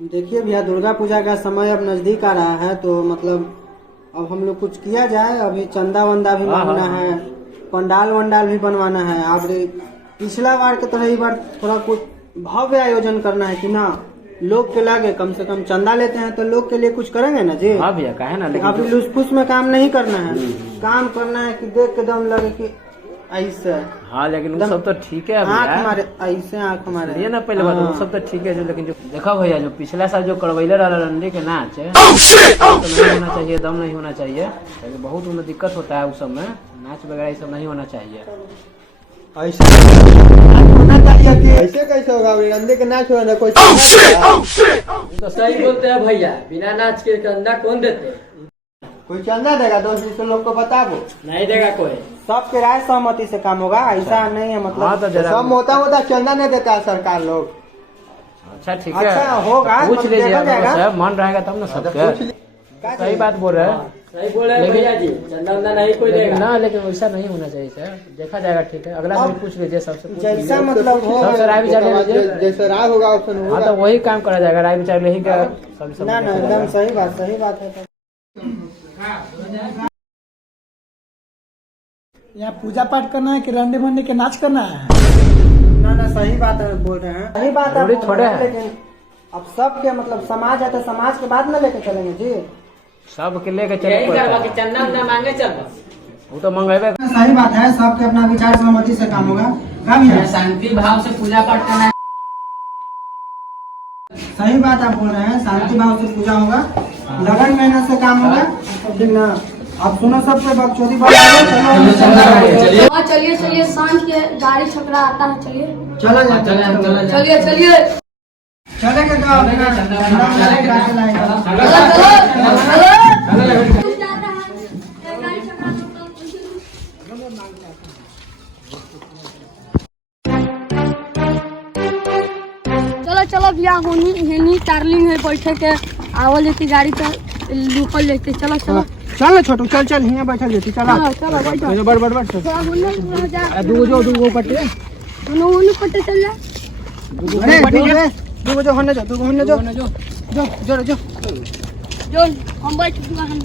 देखिए भैया, दुर्गा पूजा का समय अब नजदीक आ रहा है, तो मतलब अब हम लोग कुछ किया जाए। अभी चंदा वंदा भी मांगना है, पंडाल वंडाल भी बनवाना है। आप पिछला बार के तरह इस बार थोड़ा कुछ भव्य आयोजन करना है कि ना, लोग के लागे कम से कम चंदा लेते हैं तो लोग के लिए कुछ करेंगे ना जी। हाँ भैया, कहे ना, लेकिन अभी लुसफुस में काम नहीं करना है, काम करना है कि देख के दम लगे कि ऐसे। हाँ, लेकिन वो सब तो ठीक है आँख हमारे ऐसे, आँख हमारे ये ना पहले बात, वो सब तो ठीक है जो, लेकिन जो देखा भैया, जो पिछला साल जो करवैले रहा रंडी के नाच तो नहीं होना चाहिए, दम नहीं होना चाहिए, क्योंकि बहुत उन्हें दिक्कत होता है उस समय, नाच वगैरह ये सब नहीं होना चाहिए। ऐसे कैसे होगा? रंडे के नाच होगा ना कोई। तो सही बोलते हैं भैया, बिना नाच के चंदा कौन देते? कोई चंदा देगा? 200 लोग को बता दो, नहीं देगा कोई। सबके राय सहमति से काम होगा, ऐसा नहीं है मतलब। हाँ, तो जरा सब मोटा चंदा नहीं देता है सरकार लोग। अच्छा ठीक है, अच्छा होगा, पूछ लीजिए, जाएगा। मन रहेगा तब ना सबके। सही बात बोल रहे हैं, सही बोले हैं भैया जी, चंदा वंदा नहीं कोई देगा ना, लेकिन वैसा नहीं होना चाहिए सर। देखा जाएगा, ठीक है, अगला से पूछ लीजिए, सबसे पूछ लीजिए। जैसा मतलब हो, सबसे राय विचार ले लीजिए, जैसे राय होगा हाँ तो वही काम करा जाएगा, राय विचार ले ही का सब। ना ना, एकदम सही बात है। यहाँ पूजा पाठ करना है कि रंडे मंडे के नाच करना है? ना सही बात है, बोल रहे हैं, सही बात है, छोड़े हैं। लेकिन अब सबके मतलब समाज है तो समाज के बाद में लेके चलेंगे जी। सब के लेके यही करवा चले, के चंदा वंदा मांगे चल बस। वो तो मंगेबे। सही बात है, सबके अपना विचार सहमति से काम होगा। काम है, शांति भाव से पूजा पाठ करना है। सही बात आप बोल रहे हैं, शांति भाव से पूजा होगा, लगन मेहनत से काम होगा, ठीक ना? आप सुनो, सबसे बकचोदी बात चलो। हाँ चलिए चलिए, सांझ के गाड़ी छकड़ा आता है, चलिए चलो चलिए चलिए चलेंगे तो चलो चलो भैया, होनी टार्लिंग है बैठे के, आवल लेती गाड़ी पे रुकल लेती। चलो चलो चल छोटू, चल यहाँ बैठल जेती, चला चलो बैठो, बढ़ थोड़ा होने जा, दूगो पट्टे, दोनों होने पट्टे चल जा। दूगो जो होने जो जो हम बैठ हम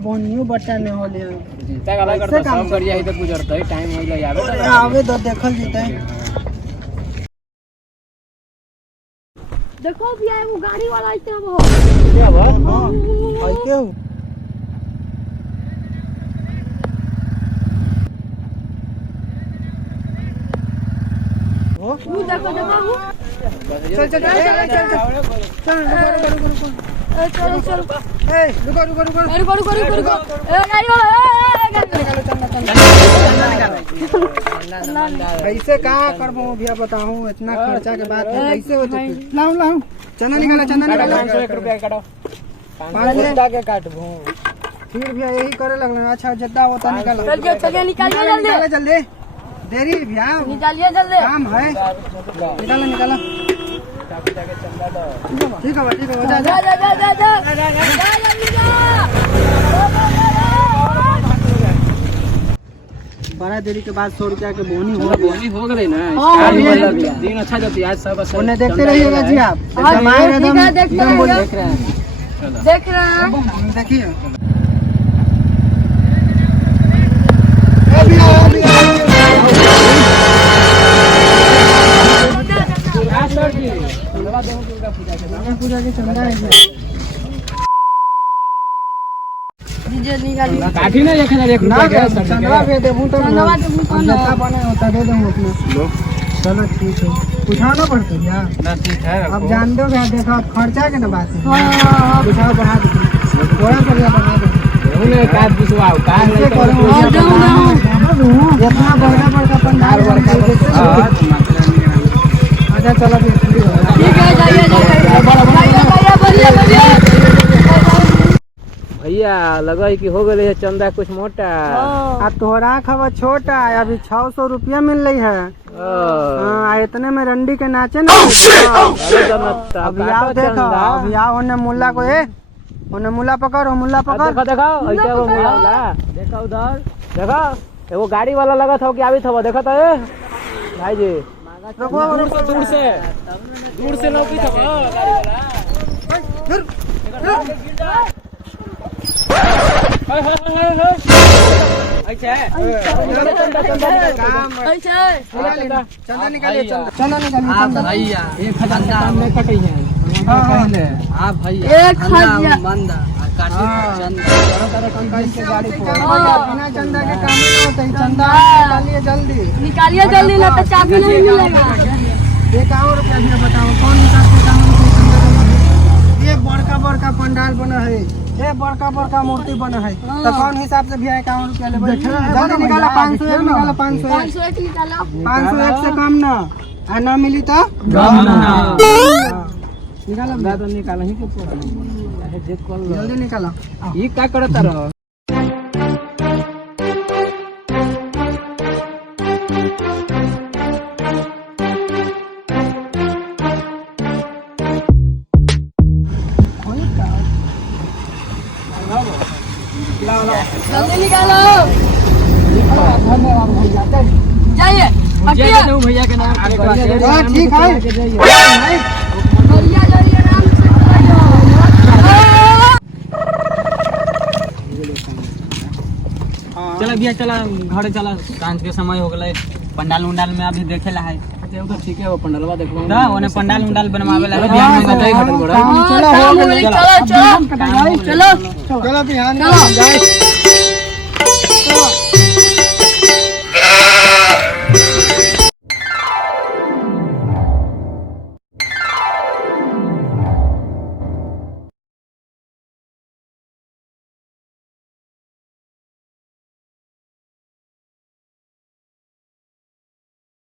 बोनियो बच्चा ने हो लिया। तक अलग करता सब करिया इधर गुजरता है, टाइम हो गया आवे आवे तो देखल जीते। देखो भैया, वो गाड़ी वाला आते हैं, क्या बात। हां के हो वो देखो देखो चल चलो चलो, ए रुको रुको गाड़ी वाला, कैसे कहाँ करबो भैया, बताऊं इतना खर्चा के बाद कैसे हो? लाओ चंदा निकालो 501 रुपया काटो, 500 के काटबो। फिर भैया यही करे लगल। अच्छा जितना होता निकालो, चलिए निकालिए जल्दी, देरी भैया, निकालिए जल्दी। काम है, निकालो ठीक है जा। बड़ा देरी के बाद 100 रुपया के बोनी हो गई ना। दिन अच्छा जाती आज सब उन्हें देखते रहिएगा जी आप। देख रहे हैं देखिए पूजा के चंदा है काफी ना 1001 रुपया का चंदा भी देबू तो जितना बने होता दे दूँ अपने। चलो ठीक है, उठाना पड़ता है यार। ना ठीक है, अब जान दो क्या, देखो अब खर्चा के ना बात है। उठाओ बढ़ा दो, थोड़ा सा बढ़ा दो, उन्हें काट दिसवाओ का इतना बड़का पंडाल अच्छा चलो ठीक है, भैया लगा है कि हो गए है चंदा कुछ मोटा। अब तोहरा खबर छोटा है, अभी 600 रुपया मिल रही है। हाँ, इतने में रंडी के नाचे ना। अभी आओ देखो, अभी आओ होने मुल्ला को, होने मुल्ला पकड़ो, मुल्ला पकड़। देखो देखो ऐसे वो मुला वाला देखो उधर देखो वो गाड़ी वाला लगा था कि आवी था देखो तो भाई जी दूर से लौकी था गाड़ी वाला चंदा निकालिए, चंदा निकालिए। भैया 1000 काम नहीं कटी है पहले हाँ भैया 1000 बंदा बिना चंदा के काम नहीं होता है। चंदा निकालिए जल्दी, निकालिए जल्दी, ना तो चाबी नहीं मिलेगा। 51 रुपया दिया, बताओ कौन हिसाब से काम होता है? एक बड़का बड़का पंडाल बना है, एक बड़का बड़का मूर्ति बना है, तो कौन हिसाब से भैया 51 रुपया लेबै? जल्दी निकालो, 501 निकालो, 501 501 निकालो। 501 से कम ना, आ ना मिली तो निकालो, निकाल ही के जल्दी निकालो। ये क्या करता रहो जल्दी निकालो, जाइए हटिए। भैया के नाम हाँ ठीक है, बढ़िया जल्दी आराम से चलाइयो। चला भैया चला घर चला, सांझ के समय हो गए, पंडाल उंडाल में अभी देखे ला है। तो ठीक है वो पंडलवा देखो ना ओने पंडाल उंडाल बनवावे ला ध्यान में बताई खतर बड़ा चलो चलो चलो चलो बिहान चलो।